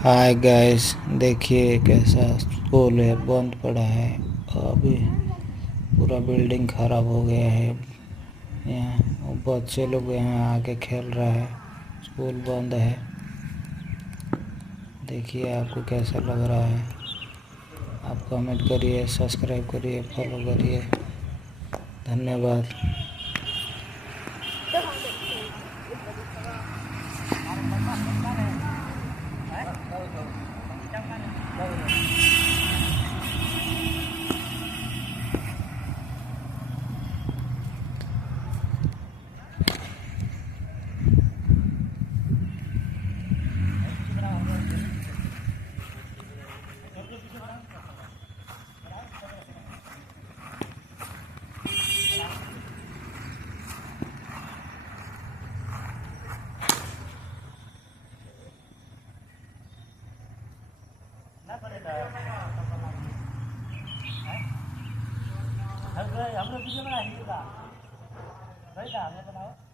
Hi guys, देखिए कैसा school है, बंद पड़ा है। अभी पूरा बिल्डिंग खराब हो गया है। यहाँ बच्चे लोग यहाँ आके खेल रहा है। स्कूल बंद है। देखिए आपको कैसा लग रहा है। आप कमेंट करिए, सब्सक्राइब करिए, फॉलो करिए। धन्यवाद। हम लोग वीडियो बनाएंगे का भाई का हमने बनाओ।